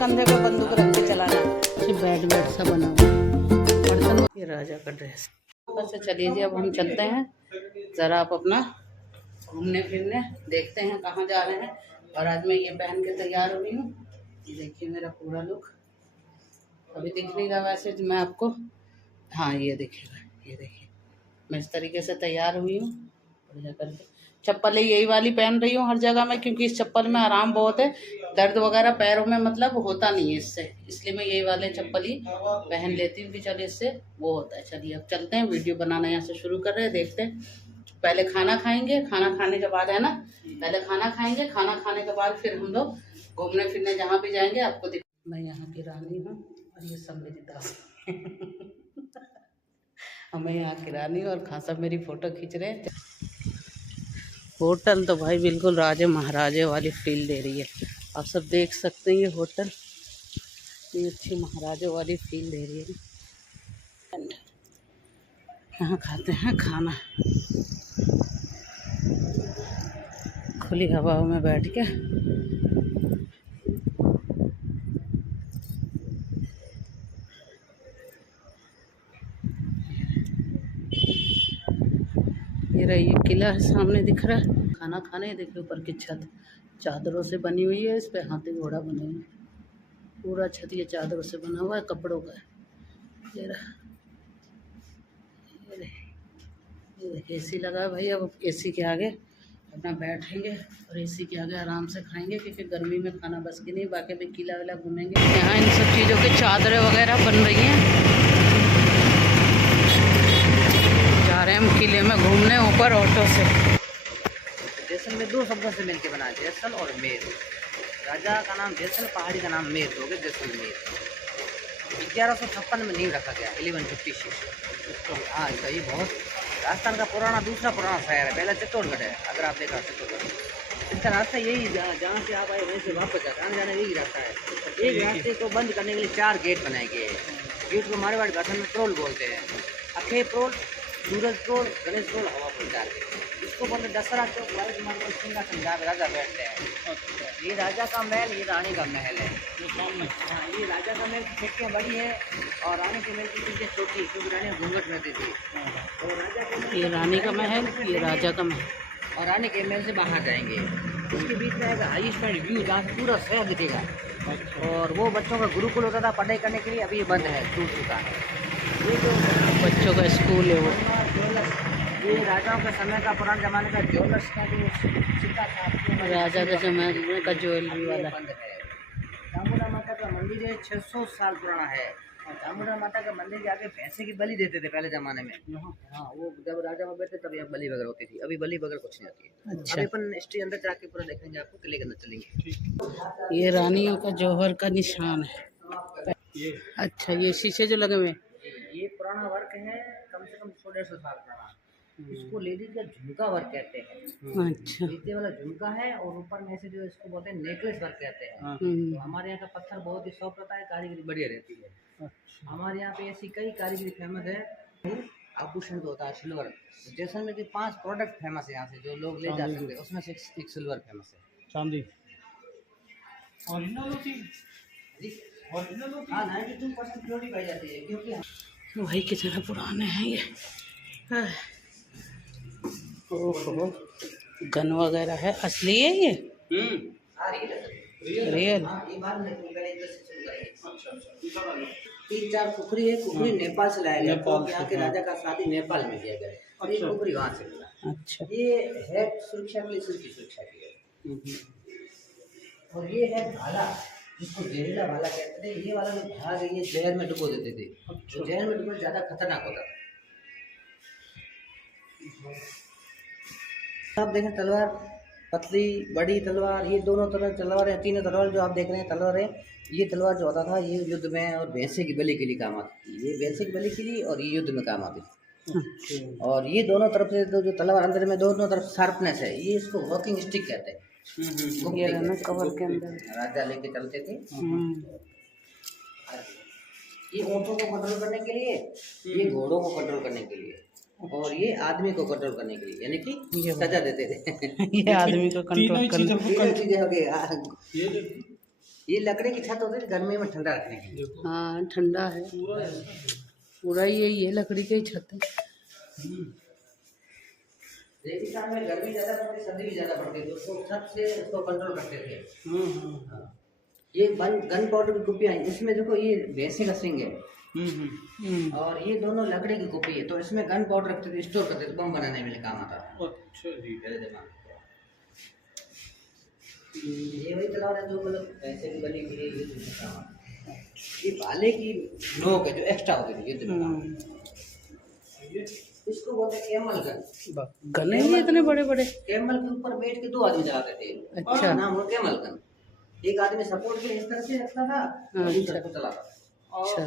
कंधे पे बंदूक रख के चलाना। बेड सा बना हुआ, ये राजा का ड्रेस। बस चलिए जी, अब हम चलते हैं ज़रा, आप अपना घूमने फिरने, देखते हैं कहाँ जा रहे हैं। और आज मैं ये पहन के तैयार हुई हूँ, ये देखिए मेरा पूरा लुक। अभी दिख नहीं रहा वैसे मैं आपको, हाँ ये दिखेगा, ये देखिए मैं इस तरीके से तैयार हुई हूँ बढ़िया करके। चप्पलें यही वाली पहन रही हूँ हर जगह में, क्योंकि इस चप्पल में आराम बहुत है, दर्द वगैरह पैरों में मतलब होता नहीं है इससे, इसलिए मैं यही वाले चप्पल ही पहन लेती हूँ कि चलिए इससे वो होता है। चलिए अब चलते हैं, वीडियो बनाना यहाँ से शुरू कर रहे हैं, देखते हैं। पहले खाना खाएंगे, खाना खाने के बाद है ना, पहले खाना खाएंगे, खाना खाने के बाद फिर हम लोग घूमने फिरने जहाँ भी जाएंगे आपको दिख। मैं यहाँ की रानी हूँ और ये सब मेरी दासी मैं यहाँ की रानी और खां सब मेरी फोटो खींच रहे हैं। होटल तो भाई बिल्कुल राजे महाराजे वाली फील दे रही है, आप सब देख सकते हैं। ये होटल ये अच्छी महाराजे वाली फील दे रही है। यहाँ खाते हैं खाना खुली हवा में बैठ के। ये किला है सामने दिख रहा है। खाना खाने देखिए ऊपर की छत चादरों से बनी हुई है, इस पे हाथी घोड़ा बने हुए, पूरा छत ये चादरों से बना हुआ है, कपड़ों का है। ये देखिए एसी लगा है भाई। अब एसी के आगे अपना बैठेंगे और एसी के आगे आराम से खाएंगे, क्योंकि गर्मी में खाना बस की नहीं। बाकी भी किला विला घूमेंगे। यहाँ इन सब चीज़ों की चादरें वगैरह बन रही हैं। जा रहे हैं हम किले में घूमने ऊपर ऑटो से। जैसलमेर दो शब्दों से मिलकर बना, जैसल और मेर। राजा का नाम जैसल, पहाड़ी का नाम मेर, हो गया जैसलमेर। 1156 में नींव रखा गया, 1156। हाँ, इसका ये बहुत राजस्थान का दूसरा पुराना शहर है। पहला चित्तौड़गढ़ है, अगर आप देखा चित्तौड़गढ़। इसका रास्ता यही, जहाँ से आप आए वहीं से वापस जाता है, आने जाने यही रास्ता है। एक रास्ते को बंद करने के लिए 4 गेट बनाए गए हैं। गेट को मारवाड़ी भाषा में प्रोल बोलते हैं। अखे प्रोल, सूरज प्रोल, गणेश प्रोल, हवा प्रोल, 4 गेट। इसको बोलते दशहरा चौक, सिंहासन जहाँ राजा बैठते हैं। ये राजा का महल, ये रानी का महल है। हाँ, ये राजा का महल की खिड़कियाँ बड़ी है और रानी के महल की खिड़कियाँ छोटी, क्योंकि रानी घूंघट रहती थी। और राजा के, ये रानी का महल, ये राजा का महल। और रानी के महल से बाहर जाएंगे, उसके बीच में आएगा हाईएस्ट पॉइंट व्यू, जहाँ से पूरा शहर दिखेगा। और वो बच्चों का गुरुकुल होता था पढ़ाई करने के लिए, अभी ये बंद है, टूट चुका है। ये जो बच्चों का स्कूल है वो। ये राजाओं के समय का, पुराने जमाने का ज्वेलर्स का जो सिक्का था, राजा के जमाने का ज्वेलरी वाला। बंद है। चामुंडा माता का मंदिर है, 600 साल पुराना है। और चामुंडा माता के मंदिर के आगे भैंसे की बलि देते थे पहले ज़माने में। हाँ, वो जब राजा में बैठते तब यहाँ बलि वगैरह होती थी। अभी बलि वगैरह कुछ नहीं होती है। अच्छा। अभी अपन हिस्ट्री अंदर जाके पूरा देखेंगे, आपको किले के अंदर चलेंगे। ये रानियों का जौहर का निशान है। अच्छा, ये शीशे जो लगे हुए, ये पुराना वर्क है, कम से कम 150 साल पुराना। इसको लेडीज का झुमका वर्क कहते हैं। अच्छा, नीचे वाला झुमका है और ऊपर में से जो इसको बोलते हैं नेकलेस वर्क कहते हैं। तो हमारे यहाँ का पत्थर बहुत ही सॉफ्ट होता है, कारीगरी बढ़िया रहती है। अच्छा। हमारे यहाँ पे ऐसी कई कारीगरी फेमस है। आभूषण तो होता है सिल्वर। जैसलमेर के 5 प्रोडक्ट फेमस है यहाँ से, जो लोग ले जा सकते हैं, उसमें से एक सिल्वर फेमस है। चांदी ओरिजिनल होती है। हाँ, 92% प्योरिटी पाई जाती है, क्योंकि वही कितना पुराने हैं ये। ओहो, गन वगैरह है, असली है ये? रियल। 3-4 कुफरी है। कुफरी नेपाल से लाया गया, क्योंकि यहाँ के राजा का शादी नेपाल में किया गया है। ये कुफरी वहाँ से मिला। अच्छा, ये है सुरक्षा के लिए, सिर की सुरक्षा के लिए। और ये है भाला, जिसको जहरीला भाला कहते थे। ये वाला जो भाग है, ये जहर में डुबो देते थे। तो जहर में डुबो ज़्यादा खतरनाक होता था। आप देखें तलवार, पतली बड़ी तलवार, ये दोनों तरह तलवार है। तीनों तलवार जो आप देख रहे हैं तलवार है। ये तलवार जो होता था, ये युद्ध में और भैंसे की बलि के लिए काम आती थी। ये भैंसे की बलि के लिए और ये युद्ध में काम आती थी। और ये दोनों तरफ से जो तलवार अंदर में दोनों तरफ शार्पनेस है, ये इसको वॉकिंग स्टिक कहते हैं। ये रहना कवर के अंदर राजा लेके चलते थे। ये ऊँटों को कंट्रोल करने के लिए, ये घोड़ों को कंट्रोल करने के लिए, और ये आदमी को कंट्रोल करने के लिए, यानी कि सजा देते थे। ये आदमी को कंट्रोल करने के लिए। ये लकड़ी की छत होती है गर्मी में ठंडा रखने के लिए। हाँ ठंडा है पूरा, यही है लकड़ी की ही छत है। रेगिस्तान में गर्मी ज़्यादा पड़ती, सर्दी भी ज़्यादा पड़ती, तो उसको छत से उसको कंट्रोल करते थे। हाँ। ये गन पाउडर की कुप्पियाँ हैं, इसमें देखो ये भैंसे का सिंग है और ये दोनों लकड़ी की कुप्पी है, तो इसमें गन पाउडर रखते थे, स्टोर करते थे, बम बनाने में काम आता था। अच्छा जी। पहले जमाने में। ये वही तलवार है जो मतलब भैंसे की बनी हुई है, ये जो काम आता है। ये भाले की नोक है जो एक्स्ट्रा होती थी युद्ध में। इसको बोलते हैं कैमल गन। गन है ये इतने बड़े बड़े। कैमल के ऊपर बैठ के 2 आदमी चलाते थे। अच्छा। नाम हो कैमल गन। एक आदमी सपोर्ट के इस तरह से रखता था, दूसरा को चलाता था। अच्छा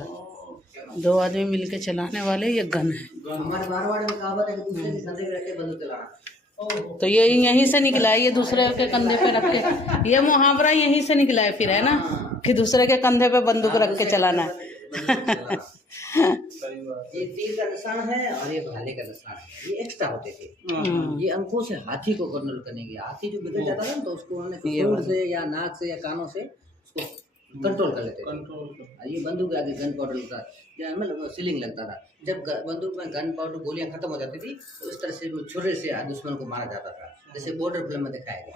2 आदमी मिलके चलाने वाले ये गन है। हमारे मारवाड़ में कहावत है कि दूसरे के कंधे पे रख के बंदूक चलाना। तो ये यहीं से निकला है, ये दूसरे के कंधे पे रख के, ये मुहावरा यहीं से निकला है फिर, है ना, कि दूसरे के कंधे पे बंदूक रख के चलाना है। ये तीर का निशान है और ये भाले का निशान है, ये एक्स्ट्रा होते थे। ये अंकों से हाथी को कंट्रोल करने के, हाथी जो बिगड़ जाता था ना, तो उसको उन्होंने सूंड से या नाक से या कानों से उसको कंट्रोल कर लेते थे। ये बंदूक के आगे गन पाउडर लगता था, मतलब सीलिंग लगता था। जब बंदूक में गन पाउडर गोलियां खत्म हो जाती थी, तो इस तरह से छुरे से दुश्मन को मारा जाता था, जैसे बॉर्डर फिल्म में दिखाया गया।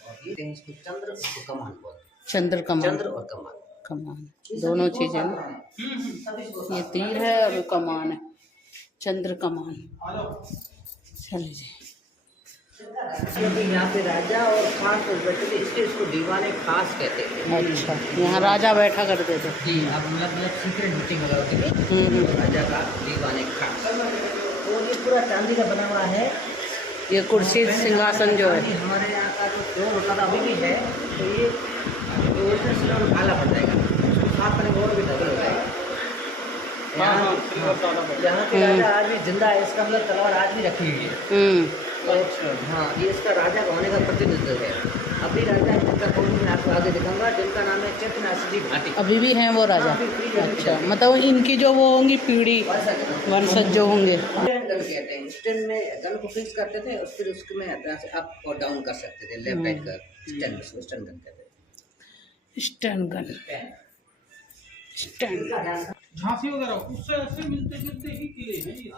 और ये इसको चंद्र और कमान बोलते हैं। चंद्र कमान। चंद्र और कमान दोनों चीजें ना, ये तीर है और वो कमान है, चंद्र कमान। चलिए जी। यहाँ पे राजा और खास बैठे थे, इसलिए इसको दीवाने खास कहते थे। अच्छा यहाँ राजा बैठा करते थे। जी, अब मतलब सीक्रेट मीटिंग वगैरह होती थी, राजा का दीवाने खास। तो ये पूरा चांदी का बना हुआ है, ये कुर्सी सिंहासन जो है हमारे यहाँ का जो फ्लोर होता था अभी भी है, तो ये ओरिजिनल सिल्वर काला पड़ जाएगा, उसको साफ करने में और भी डबल हो जाएगा। यहाँ के राजा आज भी जिंदा है, इसका मतलब तलवार आज भी रखी हुई है। अच्छा। हाँ, ये इसका राजा होने का प्रतिनिधित्व है। अभी राजा जिनका फोटो मैं आपको आगे दिखाऊंगा, जिनका नाम है चेतनाश्री घाटी। अभी भी हैं वो राजा। अच्छा मतलब इनकी जो वो होंगी पीढ़ी वंशज जो होंगे। स्टैंड गन कहते हैं, स्टैंड में गन को फिक्स करते थे और फिर उसमें अप और डाउन कर सकते थे, लेफ्ट राइट कर। स्टैंड गन कहते हैं। स्टैंड गन, स्टैंड झांसी वगैरह उससे ऐसे मिलते जुलते ही किले हैं ये,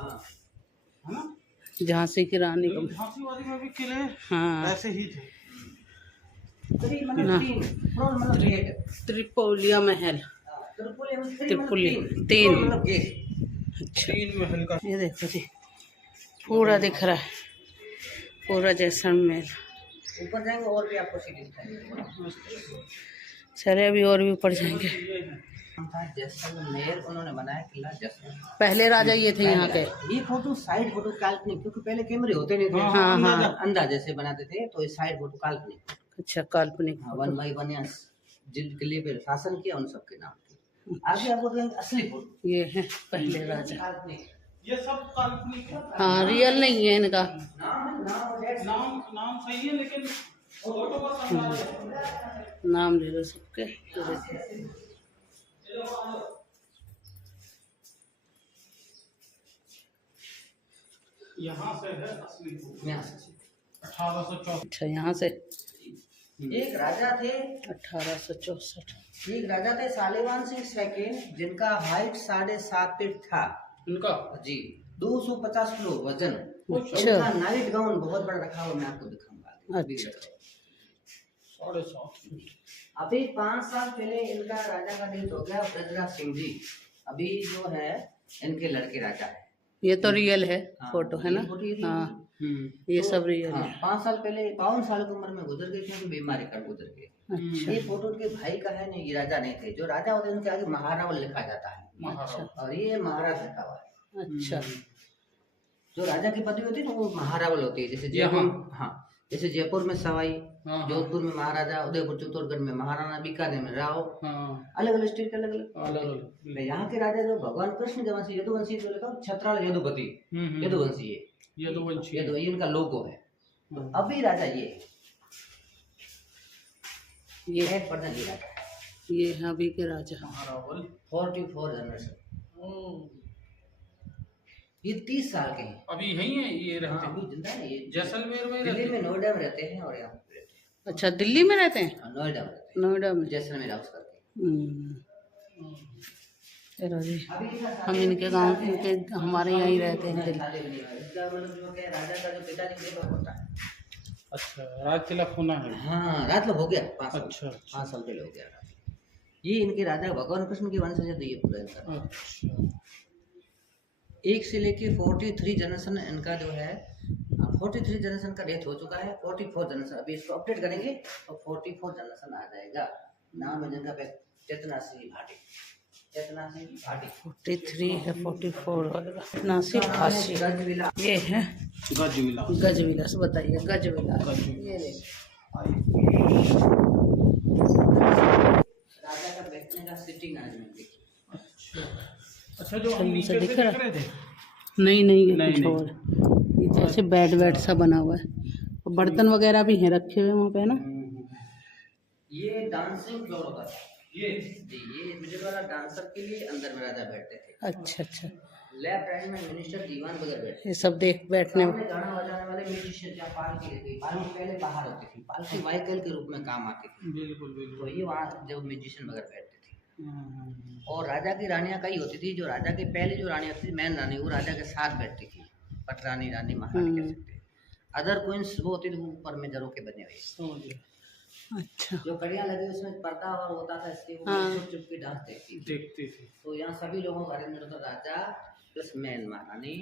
है ना। झांसी की रानी का, झांसी वाली में भी किले हाँ ऐसे ही थे। त्रिपोलिया महल, त्रिपुली 3। अच्छा 3 महल का। ये देखो जी पूरा दिख रहा है, पूरा जैसलमेर। ऊपर जाएंगे और भी आपको सीढ़ी दिखाएंगे। चले अभी और भी ऊपर जाएंगे। जैसलमेर उन्होंने बनाया किला जैसलमेर। पहले राजा ये थे यहाँ के। ये फोटो साइड फोटो काल्पनिक, क्योंकि पहले कैमरे होते नहीं थे। हाँ हाँ अंदाजे से बनाते थे, तो ये साइड फोटो काल्पनिक। अच्छा काल्पनिक। 1 बाई 1 जिन किले पे शासन किया उन सबके नाम के। आगे आपको देंगे असली फोटो। ये है पहले राजा, काल्पनिक, ये सब काल्पनिक है। हाँ रियल नहीं है इनका। नाम सही है लेकिन फोटो का संगार है। नाम ले लो सबके। यहाँ से है असली फोटो। 1864। अच्छा यहाँ से एक राजा थे 1864। एक राजा थे सालिवान सिंह सेकंड, जिनका हाइट 7.5 फीट था। उनका जी 250 किलो वजन। अच्छा। उनका नाइट गाउन बहुत बड़ा रखा हुआ, मैं आपको दिखाऊंगा। अच्छा 7.5 अभी 5 साल पहले इनका राजा का डेथ हो गया, ब्रजराज सिंह जी। अभी जो है इनके लड़के राजा है। ये तो रियल है फोटो, है ना। ये फोटो ये हाँ ये सब रियल है। 5 साल पहले 52 साल की उम्र में गुजर गए, क्योंकि बीमारी कर गुजर गए। अच्छा ये फोटो उनके भाई का है, नहीं ये राजा नहीं थे। जो राजा होते हैं उनके आगे महारावल लिखा जाता है। अच्छा और ये महाराज लिखा हुआ है। अच्छा जो राजा की पदवी होती है ना वो महारावल होती है। जैसे जयपुर, हाँ जैसे जयपुर में सवाई, जोधपुर में महाराजा, उदयपुर चित्तौड़गढ़ में महाराणा, बीकानेर में राव। अलग अलग स्टेट के अलग अलग। यहाँ के राजा जो भगवान कृष्ण के वंशी यदुवंशी जो लिखा छत्राल यदुपति, यदुवंशी है, यदुवंशी ये इनका लोगो है। तो अभी राजा ये है प्रधान, ये राजा है। ये है अभी के राजा। 44 जनरेशन। ये 30 साल के हैं। अभी यही है ये रहते हैं। अभी जिंदा है ये। जैसलमेर में दिल्ली में नोएडा में रहते हैं और यहाँ पे रहते हैं। अच्छा, दिल्ली में रहते हैं? नोएडा में, नोएडा में। जैसलमेर हाउस करके। चलो जी, हम इनके गांव के हमारे यहाँ ही रहते हैं दिल्ली। राजा का जो पिताजी का होता है। अच्छा, राज तिलक होना है। हाँ, रात लोग हो गया 5 साल। अच्छा, 5 साल पहले हो गया। ये इनके राजा भगवान कृष्ण की वंश से ये पूरा इनका। अच्छा, 1 से लेके 43 जनरेशन इनका जो है, 43 जनरेशन का डेथ हो चुका है। 44 जनरेशन अभी इसको अपडेट करेंगे तो 44 जनरेशन आ जाएगा। नाम है जिनका चेतना सिंह भाटी। चेतना सिंह भाटी 43 है, 44 होगा। नासिर खासी ये है गजविला। गजविलास। बताइए गजविलास। ये ले राजा का बैठने का सिटिंग अरेंजमेंट देखिए। अच्छा, जो हम मुझे नीचे दिख से रहा देख रहे थे। नहीं नहीं, ये नहीं, कुछ नहीं। और। ये जैसे बेड वेड सा बना हुआ है, और बर्तन वगैरह भी हैं रखे हुए वहाँ पे ना। ये डांसिंग फ्लोर होता था। ये म्यूजिक वाला डांसर के लिए अंदर में राजा बैठते थे। अच्छा अच्छा, लेफ्ट हैंड में मिनिस्टर दीवान वगैरह बैठते ये सब देख बैठने सामने गाना बजाने वाले म्यूजिशियन या पालकी रहती। पालकी पहले बाहर होती थी, पालकी व्हीकल के रूप में काम आती थी। बिल्कुल बिल्कुल। तो ये वहाँ जो म्यूजिशियन वगैरह बैठते थे। और राजा की रानियां कई होती थी। जो राजा की पहली जो रानी होती थी, मेन रानी, वो राजा के साथ बैठती थी। पटरानी, रानी, महारानी कह सकते हैं। अदर क्वींस वो होती थी, वो ऊपर में जरों के बने हुए। समझ गया। अच्छा, जो कड़ियाँ लगी उसमें पर्दा और होता था, इसके वो हाँ। चुप चुप के डांस देखती थी। देखते थे। तो यहाँ सभी लोगों का अरेंजमेंट होता, राजा प्लस मेन महारानी,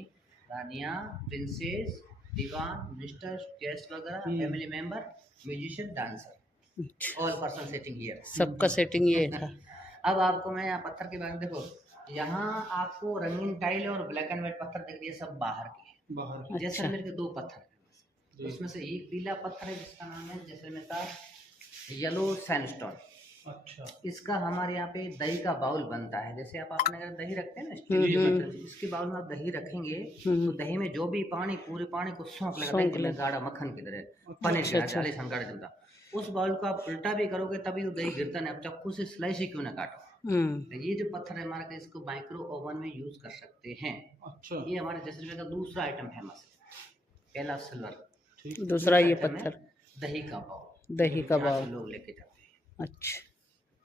रानियाँ, प्रिंसेस, दीवान, मिनिस्टर, गेस्ट वगैरह, family member, musician, dancer, all person setting here. सबका सेटिंग ये था। अब आपको मैं यहाँ पत्थर के बारे में देखो, यहाँ आपको रंगीन टाइल और ब्लैक एंड व्हाइट पत्थर दिख रही है, सब बाहर के हैं। बाहर। जैसलमेर के 2 पत्थर हैं, उसमें से एक पीला पत्थर है जिसका नाम है जैसलमेर का येलो सैंडस्टोन। अच्छा, इसका हमारे यहाँ पे दही का बाउल बनता है। जैसे आप अपने घर दही रखते हैं ना स्टील के बर्तन में, इसके बाउल में आप दही रखेंगे तो दही में जो भी पानी, पूरे पानी को सौंप लगेगा, गाढ़ा मक्खन की तरह, पनीर की तरह आलिशान गाढ़ा जमता। उस बाउल को आप उल्टा भी करोगे तभी वो दही गिरता नहीं। आप चाकू से स्लाइस ही क्यों ना काटो। ये जो पत्थर है हमारे, इसको माइक्रो ओवन में यूज कर सकते हैं। अच्छा, ये हमारे जैसलमेर का दूसरा आइटम फेमस है। पहला सिल्वर, दूसरा ये आइटम है पत्थर दही का बाउल। दही का यहाँ से बाउल। लोग लेके जाते हैं। अच्छा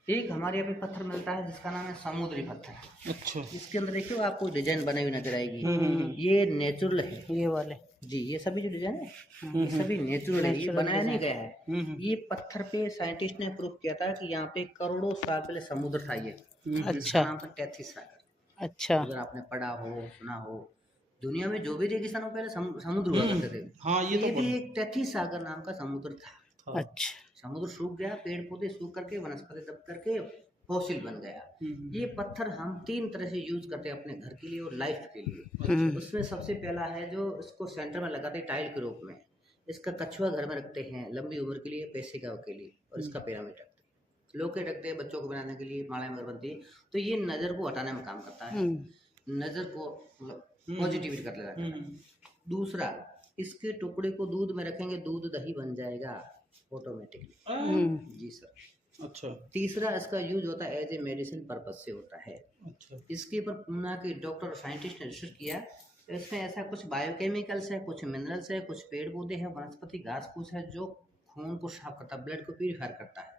एक हमारे यहाँ पे पत्थर मिलता है जिसका नाम है समुद्री पत्थर। अच्छा। इसके अंदर देखिए आपको डिजाइन बनी हुई नजर आएगी। ये नेचुरल है ये वाले जी। ये सभी जो डिजाइन है ये सभी नेचुरल है, ये बनाया नहीं गया है। ये पत्थर पे साइंटिस्ट ने प्रूव किया था कि यहाँ पे करोड़ों साल पहले समुद्र था। ये जिसका नाम था टेथिस सागर। अच्छा, अगर आपने पढ़ा हो, सुना हो, दुनिया में जो भी रेगिस्तानों पहले समुद्र हुआ करते थे। हाँ, ये भी एक टेथिस सागर नाम का समुद्र था। अच्छा, समुद्र सूख गया, पेड़ पौधे सूख करके, वनस्पति दब करके फॉसिल बन गया। ये पत्थर हम 3 तरह से यूज करते हैं अपने घर के लिए और लाइफ के लिए। उसमें सबसे पहला है जो इसको सेंटर में लगाते हैं टाइल के रूप में। इसका कछुआ घर में रखते हैं लंबी उम्र के लिए, पैसे का के लिए, और इसका पिरामिड रखते हैं। लोकेट रखते हैं बच्चों को बनाने के लिए, माला में बनती है। तो ये नज़र को हटाने में काम करता है, नज़र को पॉजिटिविटी कर लेता है। दूसरा, इसके टुकड़े को दूध में रखेंगे, दूध दही बन जाएगा ऑटोमेटिकली। जी सर। अच्छा, तीसरा, इसका यूज होता है एज ए मेडिसिन पर्पज से होता है। अच्छा। इसके ऊपर पूना के डॉक्टर और साइंटिस्ट ने रिसर्च किया। तो इसमें ऐसा कुछ बायोकेमिकल्स है, कुछ मिनरल्स है, कुछ पेड़ पौधे हैं, वनस्पति घास फूस है जो खून को साफ करता है, ब्लड को प्यूरिफाई करता है।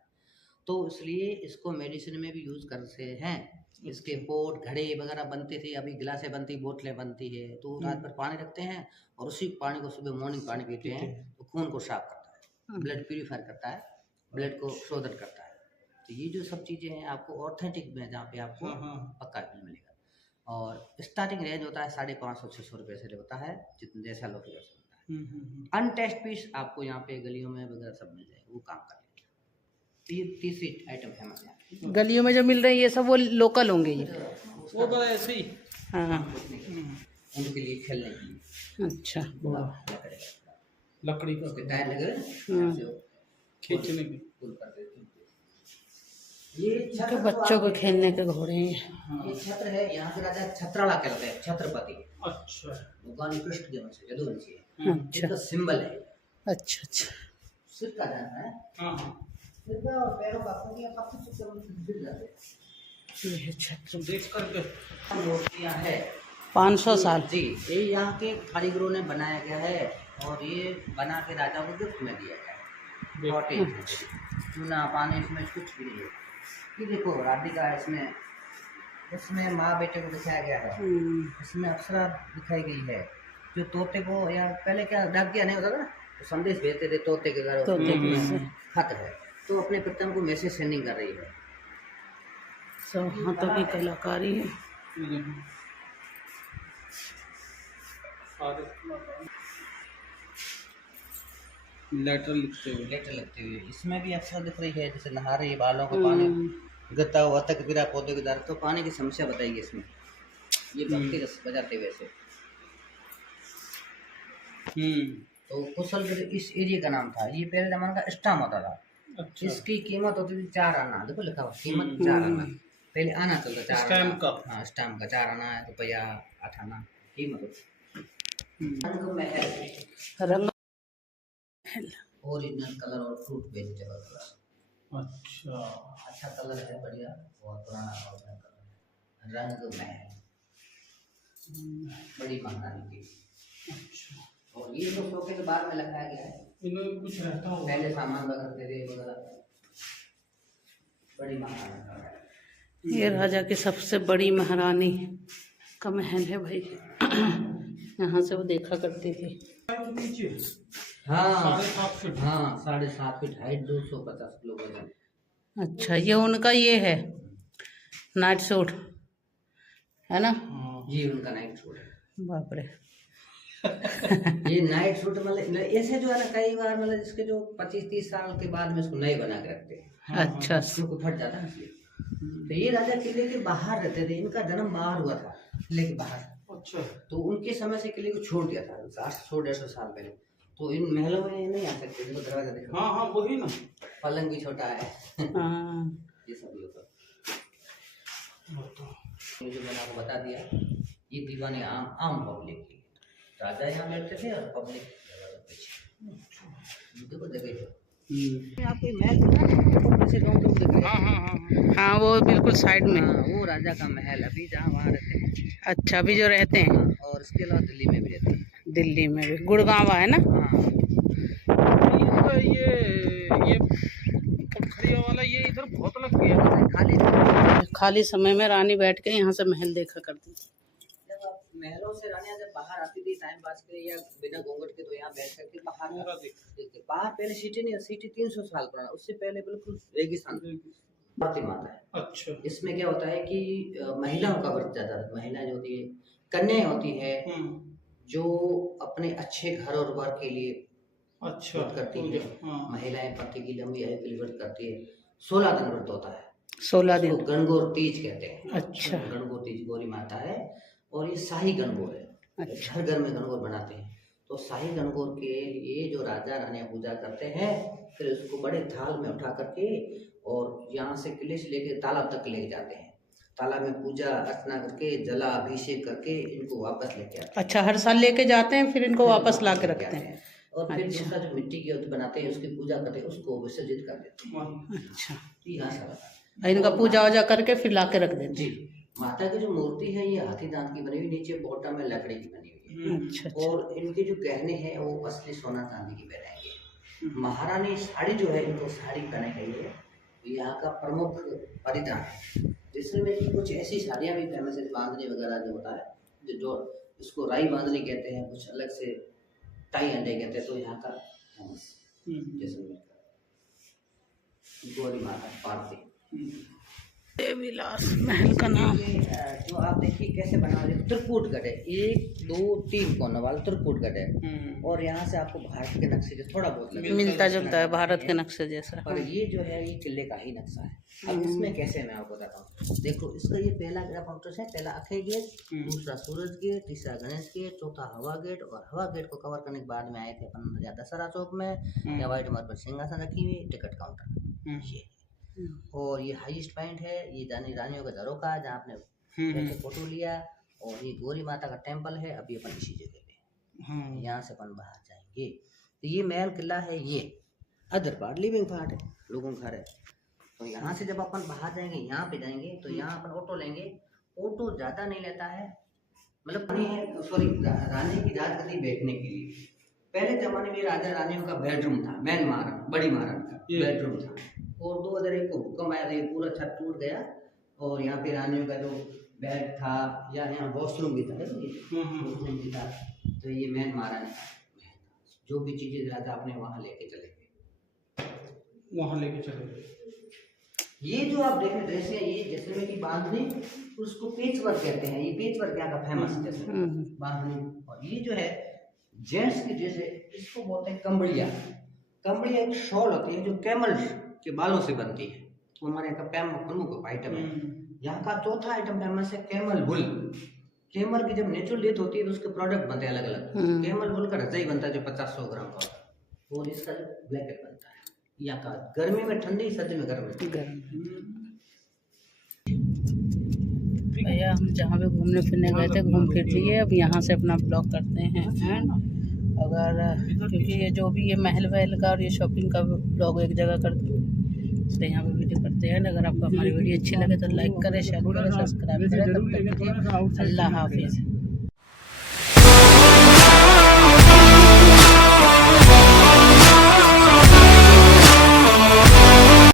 तो इसलिए इसको मेडिसिन में भी यूज करते हैं। इसके पोट, घड़े वगैरह बनते थे, अभी गिलासें बनती, बोतलें बनती है। तो रात भर पानी रखते हैं और उसी पानी को सुबह मॉर्निंग पानी पीते हैं तो खून को साफ करता है, ब्लड प्यूरिफाई करता है, ब्लड को शोधन करता है। तो ये जो सब चीज़ें हैं आपको ऑथेंटिक में, जहाँ पे आपको पक्का बिल मिलेगा। और स्टार्टिंग रेंज होता है 550-600 रुपये से होता है, जितना जैसा लोग होता है। अनटेस्ट पीस आपको यहाँ पे गलियों में वगैरह सब मिल जाएगा, वो काम कर लेंगे। तो ये तीसरी आइटम है हमारे यहाँ। गलियों में जो मिल रहे हैं ये सब वो लोकल होंगे ये। वो तो ऐसे ही। हाँ, उनके लिए खेलने के लिए। अच्छा, लकड़ी का उसके टायर लगे हुए हैं, खींचने की। पुल कर देते हैं। ये तो बच्चों को खेलने के घोड़े हैं। ये छत्र है, यहाँ के राजा छत्राला कहते हैं, छत्रपति। अच्छा, भगवान कृष्ण के वंश यदुवंशी है। अच्छा इसका सिंबल है। अच्छा अच्छा, सिर का जाना है, हाँ, सिर का और पैरों का खुदिया पत्थर से गिर जाते हैं। ये है छत्र। देख करके मूर्तियाँ है 500 साल। जी। ये यहाँ के कारीगरों ने बनाया गया है और ये बना के राजा को गिफ्ट में दिया गया है। कॉटेज, चूना पानी इसमें कुछ भी नहीं है। ये देखो राधिका इसमें, इसमें माँ बेटे को दिखाया गया है, इसमें अप्सरा दिखाई गई है। जो तोते को या पहले क्या डाकिया नहीं होता था, तो संदेश भेजते थे तोते के घर, खत है, तो अपने प्रीतम को मैसेज सेंडिंग कर रही है। सब हाथों की कलाकारी है। लेटर लिखते हुए, लेटर लिखते हुए इसमें भी अक्सर दिख रही है, जैसे नहा रही है, बालों का पानी गिरता हुआ तक गिरा पौधे के दर, तो पानी की समस्या बताइए इसमें। ये भक्ति रस बजाते हुए से। तो कुशल इस एरिया का नाम था। ये पहले जमाने का स्टाम होता था। अच्छा। इसकी कीमत होती थी 4 आना, देखो लिखा हुआ कीमत 4 आना। पहले आना चलता 4 स्टैम्प का। हाँ स्टाम का 4 आना, रुपया 8 आना कीमत होती। रंग महल, रंग ओरिजिनल कलर और फ्रूट वेजिटेबल कलर। अच्छा, अच्छा कलर है, बढ़िया, बहुत पुराना ओरिजिनल कलर। रंग महल बड़ी महारानी की। अच्छा। और ये तो सोफे के बाद में लगाया गया है, इनमें कुछ रहता होगा। पहले सामान रखते थे वगैरह। बड़ी महारानी का है। ये राजा की सबसे बड़ी महारानी का महल है भाई। यहाँ से वो देखा करती थी। नीचे हाँ 7.5 फीट। हाँ 7.5 फीट हाइट, 250 किलो वजन। अच्छा, ये उनका ये है नाइट सूट है ना? ये उनका नाइट सूट है। बाप रे। ये नाइट सूट मतलब ऐसे जो है ना, कई बार मतलब इसके जो 25-30 साल के बाद में इसको नए बना के रखते हैं। अच्छा, उनको फट जाता है इसलिए। तो ये राजा किले के बाहर रहते थे, इनका जन्म बाहर हुआ था, किले के बाहर। अच्छा। तो उनके समय से किले को छोड़ दिया था 100-150 साल पहले। तो इन महलों में नहीं आ सकते, इनको दरवाजा देखो। हाँ वही ना। पलंग भी छोटा है। हाँ। ये सब लोग ये जो मैंने आपको बता दिया, ये दीवाने आम पब्लिक की। राजा यहाँ बैठते थे और पब्लिक देखो देखो। आपको महल दिख रहा है? हाँ वो बिल्कुल साइड में। वो राजा का महल अभी जहाँ वहाँ रहते हैं। अच्छा, अभी जो रहते हैं। और इसके अलावा दिल्ली में भी रहते हैं। दिल्ली में भी, गुड़गांव है ना? हाँ। ये पोखरिया वाला ये इधर बहुत लग गया। खाली समय में रानी बैठ के यहाँ से महल देखा करती थी। जब आप महलों से रानियां जब बाहर आती थी टाइम पास के या बिना घूंघट के, तो यहाँ बैठ करके बाहर देखते। बाहर पहले सिटी नहीं, सिटी 300 साल पुराना, उससे पहले बिल्कुल रेगिस्तान भारती माता है। अच्छा। इसमें क्या होता है कि महिलाओं का व्रत ज्यादा, महिलाएं जो होती है, कन्याएं होती है, जो अपने अच्छे घर और बार के लिए अच्छा व्रत करती है। हाँ। महिलाएं पति की लंबी आयु के लिए व्रत करती है। 16 दिन व्रत होता है। 16 दिन। गणगौर तीज कहते हैं। अच्छा। गणगौर तीज गौरी माता है, और ये शाही गणगौर है। अच्छा। हर घर में गणगौर बनाते हैं। तो शाही गणगौर के लिए जो राजा रानियां पूजा करते हैं, फिर उसको बड़े थाल में उठा करके और यहाँ से किले से लेके तालाब तक लेके जाते हैं। तालाब में पूजा अर्चना करके जला अभिषेक करके इनको वापस लेके आते हैं। अच्छा, हर साल लेके जाते हैं, फिर इनको वापस ला के रखते हैं। और फिर दूसरा जो मिट्टी की बनाते हैं उसकी पूजा करते हैं, उसको विसर्जित कर देते हैं। अच्छा, यहाँ सारा इनका पूजा वूजा करके फिर ला के रख देते जी। माता की जो मूर्ति है ये हाथी दांत की बनी हुई, नीचे बॉटम में लकड़ी की बनी हुई है। अच्छा। और इनके जो गहने हैं वो असली सोना चांदी की पहनाएंगे। महारानी साड़ी जो है, इनको साड़ी पहनाई गई है, यहाँ का प्रमुख परिधान है। जिसमें कि कुछ ऐसी साड़ियाँ भी फेमस है, बांधनी वगैरह जो होता है, जो इसको राई बांधनी कहते हैं, कुछ अलग से टाई अंडे कहते हैं। तो यहाँ का फेमस जैसलमेर का गौरी माता पार्वती विलास महल का नाम। जो आप देखिए कैसे बना हुआ है, त्रिकूट गढ़ है, 1 2 3 कोनों वाला त्रिकूट गढ़ है। और यहाँ से आपको भारत के नक्शे से थोड़ा बहुत मिलता जुलता है भारत के नक्शे जैसा। और ये जो है ये किले का ही नक्शा है। अब इसमें कैसे मैं आपको बताता हूँ। देखो इसका ये पहला काउंटर है, पहला अक्षय गेट, दूसरा सूरज गेट, तीसरा गणेश गेट, चौथा हवा गेट। और हवा गेट को कवर करने के बाद में आए थे अपन दशहरा चौक में, या व्हाइट मार्बल सिंहासन रखी हुई, टिकट काउंटर ये। और ये हाईएस्ट पॉइंट है, ये रानियों का झरोखा जहाँ आपने फोटो लिया। और ये गौरी माता का टेम्पल है। अभी अपन इसी जगह पे, यहाँ से अपन बाहर जाएंगे तो ये महल किला है। ये अदर पार्ट लिविंग पार्ट है, लोगों का घर है। तो यहाँ से जब अपन बाहर जाएंगे, यहाँ पे जाएंगे, तो यहाँ अपन ऑटो लेंगे। ऑटो ज़्यादा नहीं लेता है, मतलब सॉरी रानी की राजगद्दी बैठने के लिए पहले जमाने में राजा रानियों का बेडरूम था, मेन महाराज, बड़ी महाराज का बेडरूम था। और 2001 को भूकंप आया था, ये पूरा छत टूट गया और यहाँ पे रानियों का जो बेड था या यहाँ वॉशरूम भी था, वॉशरूम भी था। तो ये मेन महारानी का जो भी चीजें राजा अपने वहाँ लेके चले गए, वहाँ लेके चले गए। ये जो आप देख रहे ड्रेस है, ये जैसलमेर की बांधनी, उसको पेच वर्क कहते हैं। ये पेच वर्क यहाँ का फेमस है जैसलमेर बांधनी। और ये जो है जेंट्स की ड्रेस है, इसको बोलते हैं कंबड़िया। कंबड़िया एक शॉल होती है जो कैमल के बालों से बनती है, वो हमारे यहाँ का प्रमुख आइटम है। यहाँ का चौथा आइटम फेमस है कैमल वुल। कैमल की जब नेचुरल डेथ होती है तो उसके प्रोडक्ट बनते हैं अलग अलग। कैमल वुल का रजाई बनता है जो 50-100 ग्राम का होता है, और इसका ब्लैकेट बनता है। यहाँ का गर्मी में ठंडी, सर्दी में गर्म। भैया हम जहाँ पे घूमने फिरने गए थे घूम फिर लिए, अब यहाँ से अपना ब्लॉग करते हैं एंड अगर क्योंकि ये जो भी ये महल वहल का और ये शॉपिंग का ब्लॉग एक जगह करते हैं इसलिए यहाँ पे वीडियो करते हैं। अगर आपको हमारी वीडियो अच्छी लगे तो लाइक करें, शेयर करें, सब्सक्राइब करें। तब तक के लिए अल्लाह हाफिज़।